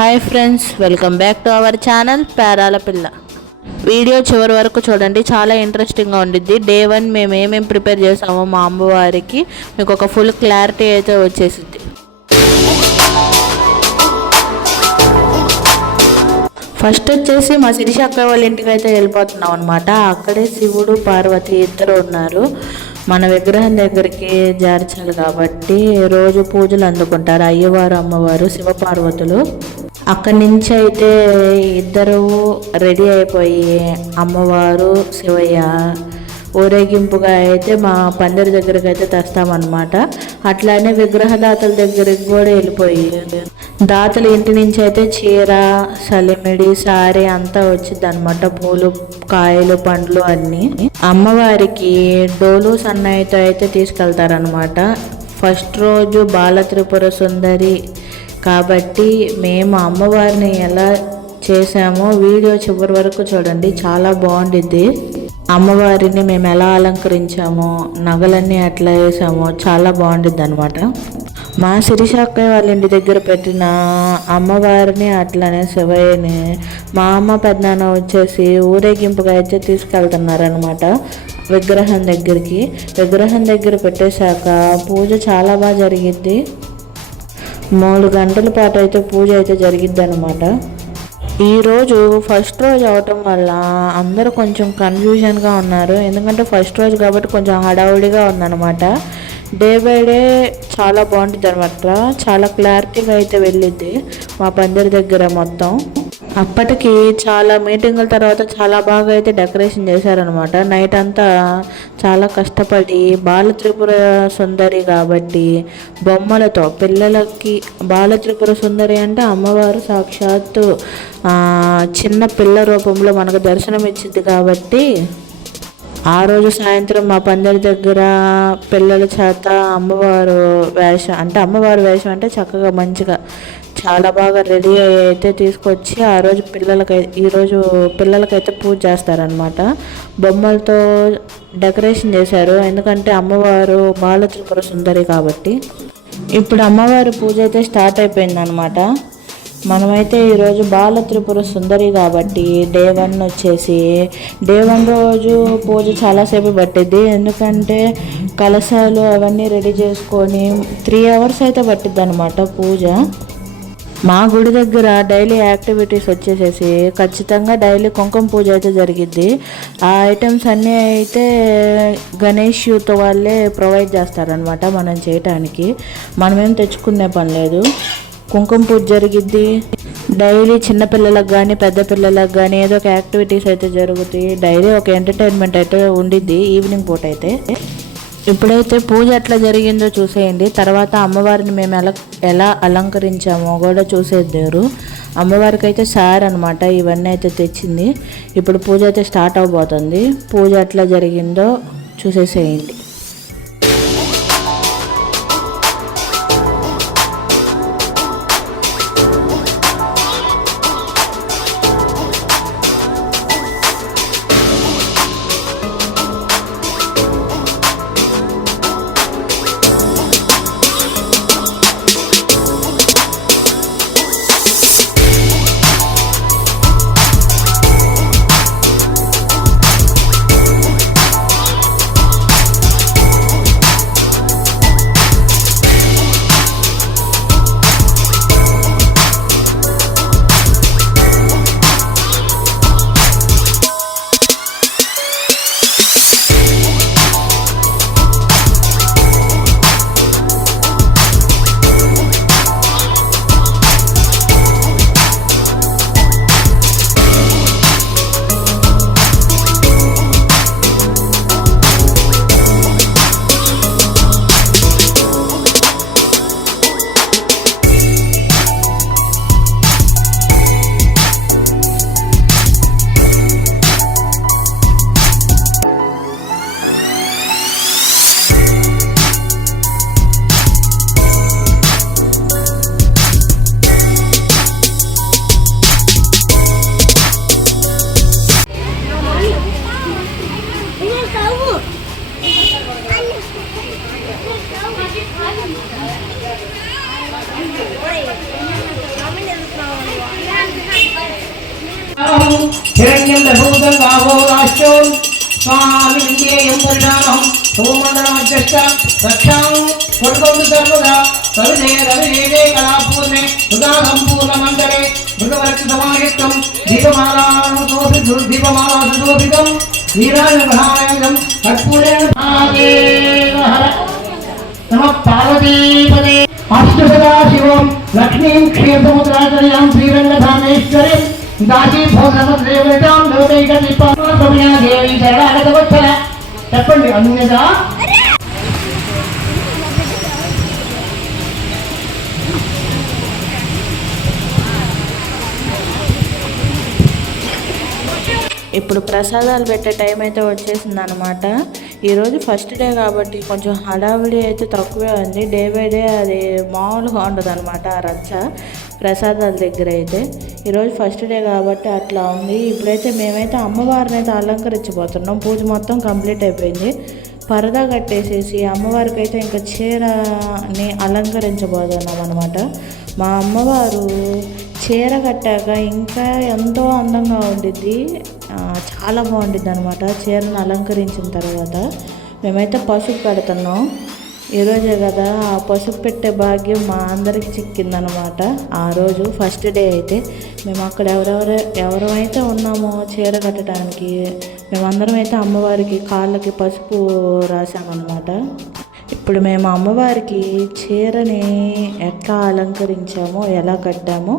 Hi friends, welcome back to our channel Perala పిల్ల. Video చివరి వరకు చూడండి, చాలా ఇంట్రెస్టింగ్గా ఉండిద్ది. డే 1 మేము ఏమేమి ప్రిపేర్ చేసామో మా అమ్మవారికి మీకు ఒక ఫుల్ క్లారిటీ అయితే వచ్చేసిద్ది. ఫస్ట్ వచ్చేసి మా శిరీష అక్క వాళ్ళ ఇంటికి అయితే వెళ్ళిపోతున్నాం అనమాట. అక్కడే శివుడు పార్వతి ఇద్దరు ఉన్నారు. మన విగ్రహం దగ్గరికి జార్చాలి కాబట్టి రోజు పూజలు అందుకుంటారు అయ్యవారు అమ్మవారు శివపార్వతులు. అక్కడి నుంచి అయితే ఇద్దరు రెడీ అయిపోయి అమ్మవారు శివయ్య ఊరేగింపుగా అయితే మా పందిరి దగ్గరికి అయితే తెస్తామన్నమాట. అట్లానే విగ్రహదాతల దగ్గరికి కూడా వెళ్ళిపోయి దాతల ఇంటి నుంచి అయితే చీర సలిమిడి సారీ అంతా వచ్చింది అనమాట. పూలు కాయలు పండ్లు అన్నీ అమ్మవారికి డోలు సన్నాయితో అయితే తీసుకెళ్తారనమాట. ఫస్ట్ రోజు బాల త్రిపుర సుందరి కాబట్టి మేము అమ్మవారిని ఎలా చేసామో వీడియో చివరి వరకు చూడండి, చాలా బాగుండిద్ది. అమ్మవారిని మేము ఎలా అలంకరించామో నగలన్నీ ఎట్లా వేసామో చాలా బాగుండిద్ది అనమాట. మా శిరీష అక్కయ్య వాళ్ళ ఇంటి దగ్గర పెట్టిన అమ్మవారిని అట్లనే శివయ్యని మా అమ్మ పెద్దనాన్న వచ్చేసి ఊరేగింపుగా అయితే తీసుకెళ్తున్నారనమాట విగ్రహం దగ్గరికి. విగ్రహం దగ్గర పెట్టేశాక పూజ చాలా బాగా జరిగిద్ది. 3 గంటల పాటు అయితే పూజ అయితే జరిగిద్ది అనమాట. ఈరోజు ఫస్ట్ రోజు అవటం వల్ల అందరూ కొంచెం కన్ఫ్యూజన్గా ఉన్నారు, ఎందుకంటే ఫస్ట్ రోజు కాబట్టి కొంచెం హడావుడిగా ఉందన్నమాట. డే బై డే చాలా బాగుంటుంది అనమాట, చాలా క్లారిటీగా అయితే వెళ్ళిద్ది మా పందిరి దగ్గర మొత్తం. అప్పటికి చాలా మీటింగుల తర్వాత చాలా బాగా అయితే డెకరేషన్ చేశారనమాట. నైట్ అంతా చాలా కష్టపడి బాల త్రిపుర సుందరి కాబట్టి బొమ్మలతో పిల్లలకి బాల త్రిపుర సుందరి అంటే అమ్మవారు సాక్షాత్తు చిన్న పిల్ల రూపంలో మనకు దర్శనం ఇచ్చింది కాబట్టి ఆ రోజు సాయంత్రం మా పందిరి దగ్గర పిల్లల చేత అమ్మవారు వేషం అంటే చక్కగా మంచిగా చాలా బాగా రెడీ అయితే తీసుకొచ్చి ఈరోజు పిల్లలకైతే పూజ చేస్తారనమాట. బొమ్మలతో డెకరేషన్ చేశారు, ఎందుకంటే అమ్మవారు బాల త్రిపుర సుందరి కాబట్టి. ఇప్పుడు అమ్మవారి పూజ అయితే స్టార్ట్ అయిపోయిందనమాట. మనమైతే ఈరోజు బాల త్రిపుర సుందరి కాబట్టి డే 1 వచ్చేసి డే 1 రోజు పూజ చాలాసేపు పట్టిద్ది, ఎందుకంటే కలశాలు అవన్నీ రెడీ చేసుకొని 3 అవర్స్ అయితే పట్టిద్ది అనమాట పూజ. మా గుడి దగ్గర డైలీ యాక్టివిటీస్ వచ్చేసేసి ఖచ్చితంగా డైలీ కుంకుమ పూజ అయితే జరిగిద్ది. ఆ ఐటమ్స్ అన్నీ అయితే గణేష్ యూత్ వాళ్ళే ప్రొవైడ్ చేస్తారనమాట మనం చేయటానికి. మనమేం తెచ్చుకునే పని లేదు. కుంకుమ పూజ జరిగిద్ది. డైలీ చిన్నపిల్లలకు కానీ పెద్ద పిల్లలకు కానీ ఏదో ఒక యాక్టివిటీస్ అయితే జరుగుతాయి. డైలీ ఒక ఎంటర్టైన్మెంట్ అయితే ఉండిద్ది ఈవినింగ్ పూట అయితే. ఇప్పుడైతే పూజ ఎట్లా జరిగిందో చూసేయండి. తర్వాత అమ్మవారిని మేము ఎలా అలంకరించామో కూడా చూసేద్దారు. అమ్మవారికి అయితే సార్ అనమాట ఇవన్నీ అయితే తెచ్చింది. ఇప్పుడు పూజ అయితే స్టార్ట్ అవబోతుంది. పూజ ఎట్లా జరిగిందో చూసేసేయండి. हिरण्यं दभूतं गावो राष्ट्रो स्वामी विद्येयं परिणामं सोममण्डलमध्यश्च रक्षां कुर्वन्तु सर्वदा सविधे रविवेदे कलापूर्णे सुधा सम्पूर्णमण्डले मृगवर्गसमायुक्तं दीपमालासुशोभितं नीराजनभारयं कर्पूरेण नमः पार्वतीपदे अष्टसदा शिवं लक्ष्मीं क्षीरसमुद्राचर्यां श्रीरङ्गधामेश्वरीं दासी भोगनमदेवतां लोकैकदीपमाप्रभया देवी शरणागतवत्सल చెప్పండి అన్యదా ఇప్పుడు ప్రసాదాలు పెట్టే టైం అయితే వచ్చేసింది అనమాట. ఈరోజు ఫస్ట్ డే కాబట్టి కొంచెం హడావిడి అయితే తక్కువే ఉంది. డే బై డే అది మామూలుగా ఉండదు అనమాట ఆ రచ్చ ప్రసాదాల దగ్గర అయితే. ఈరోజు ఫస్ట్ డే కాబట్టి అట్లా ఉంది. ఇప్పుడైతే మేమైతే అమ్మవారిని అయితే అలంకరించిపోతున్నాం. పూజ మొత్తం కంప్లీట్ అయిపోయింది. పరదా కట్టేసేసి అమ్మవారికి అయితే ఇంకా చీరని అలంకరించబోతున్నాం అనమాట. మా అమ్మవారు చీర కట్టాక ఇంకా ఎంతో అందంగా ఉండిద్ది, చాలా బాగుండిద్ది అనమాట. చీరను అలంకరించిన తర్వాత మేమైతే పసుపు పెడుతున్నాం. ఈరోజే కదా ఆ పసుపు పెట్టే భాగ్యం మా అందరికి చిక్కిందనమాట. ఆ రోజు ఫస్ట్ డే అయితే మేము అక్కడ ఎవరైతే ఉన్నామో చీర కట్టడానికి మేమందరం అయితే అమ్మవారికి కాళ్ళకి పసుపు రాసామన్నమాట. ఇప్పుడు మేము అమ్మవారికి చీరని ఎట్లా అలంకరించామో ఎలా కట్టామో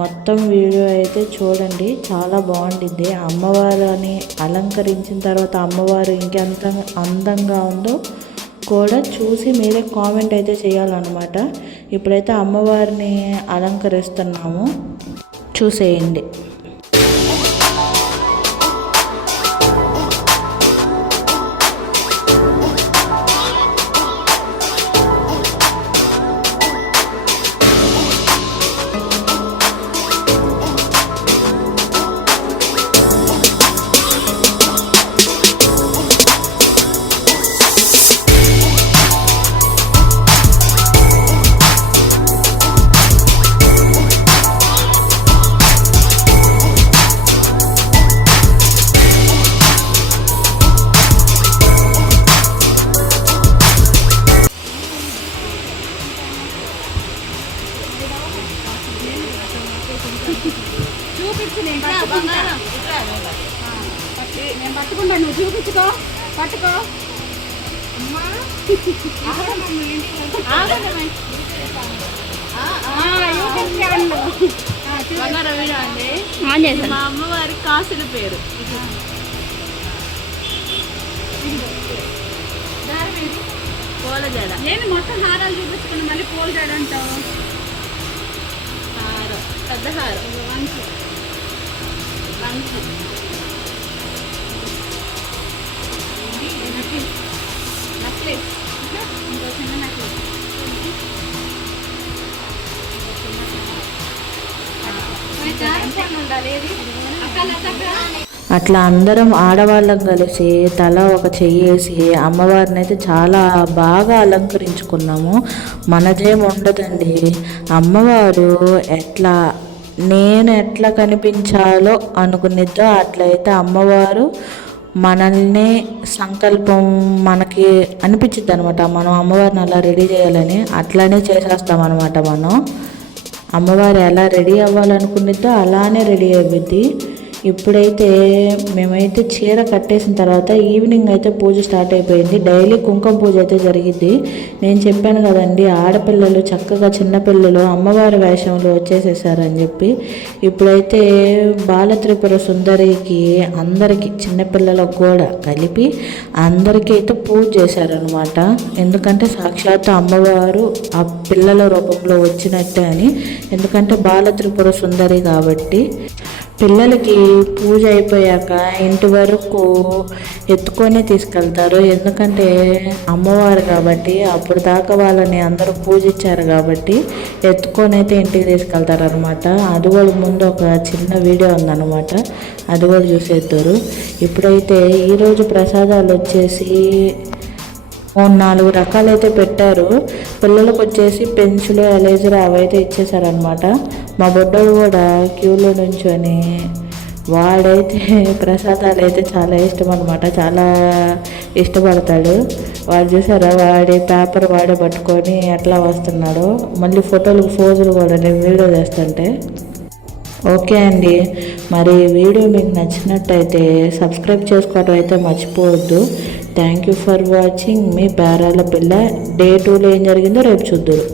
మొత్తం వీడియో అయితే చూడండి, చాలా బాగుండిద్ది. అమ్మవారిని అలంకరించిన తర్వాత అమ్మవారు ఇంకెంత అందంగా ఉందో కూడా చూసి మీరే కామెంట్ అయితే చేయాలన్నమాట. ఇప్పుడైతే అమ్మవారిని అలంకరిస్తున్నాము, చూసేయండి. చూపించు, నేను పట్టుకుంటా, నువ్వు చూపించుకో, పట్టుకో. మా అమ్మవారి కాసుల పేరు పూల జడ. నేను మొత్తం హారాలు చూపించుకున్నా, మళ్ళీ పూల జడ అంటావు. హారం, పెద్ద హారం, వంశీ నెక్లెస్, ఇంకో చిన్న నెక్లెస్. అట్లా అందరం ఆడవాళ్ళం కలిసి తల ఒక చెయ్యేసి అమ్మవారిని అయితే చాలా బాగా అలంకరించుకున్నాము. మనదేం ఉండదండి, అమ్మవారు నేను ఎట్లా కనిపించాలో అనుకునేదో అట్లయితే అమ్మవారు మనల్ని సంకల్పం మనకి అనిపించింది అనమాట. మనం అమ్మవారిని అలా రెడీ చేయాలని అట్లానే చేసేస్తామన్నమాట. మనం అమ్మవారు ఎలా రెడీ అవ్వాలనుకునేదో అలానే రెడీ అవ్విద్ది. ఇప్పుడైతే మేమైతే చీర కట్టేసిన తర్వాత ఈవినింగ్ అయితే పూజ స్టార్ట్ అయిపోయింది. డైలీ కుంకుమ పూజ అయితే జరిగిద్ది. నేను చెప్పాను కదండి, ఆడపిల్లలు చక్కగా చిన్నపిల్లలు అమ్మవారి వేషంలో వచ్చేసేసారని చెప్పి. ఇప్పుడైతే బాలత్రిపుర సుందరికి అందరికీ చిన్నపిల్లలకు కూడా కలిపి అందరికీ అయితే పూజ చేశారనమాట. ఎందుకంటే సాక్షాత్తు అమ్మవారు ఆ పిల్లల రూపంలో వచ్చినట్టే అని. ఎందుకంటే బాలత్రిపుర సుందరి కాబట్టి పిల్లలకి పూజ అయిపోయాక ఇంటి వరకు ఎత్తుకొని తీసుకెళ్తారు. ఎందుకంటే అమ్మవారు కాబట్టి అప్పుడు దాకా వాళ్ళని అందరూ పూజించారు కాబట్టి ఎత్తుకొని అయితే ఇంటికి తీసుకెళ్తారు అనమాట. అది కూడా ముందు ఒక చిన్న వీడియో ఉందన్నమాట, అది కూడా చూసేద్దరు. ఇప్పుడైతే ఈరోజు ప్రసాదాలు వచ్చేసి 3-4 రకాలైతే పెట్టారు. పిల్లలకు వచ్చేసి పెన్సిల్, ఎరేజర్ అవైతే ఇచ్చేసారనమాట. మా బొడ్డోడు కూడా క్యూలో నుంచొని వాడైతే ప్రసాదాలు అయితే చాలా ఇష్టం అనమాట, చాలా ఇష్టపడతాడు. వాడు చూసారా, వాడి పేపర్ వాడే పట్టుకొని ఎట్లా వస్తున్నాడో, మళ్ళీ ఫోటోలకు ఫోజులు కూడా నేను వీడియో చేస్తుంటే. ఓకే అండి, మరి వీడియో మీకు నచ్చినట్టయితే సబ్స్క్రైబ్ చేసుకోవడం అయితే మర్చిపోవద్దు. Thank you for watching. మీ పేరాల పిల్ల. డే 2లో ఏం జరిగిందో రేపు చూద్దురు.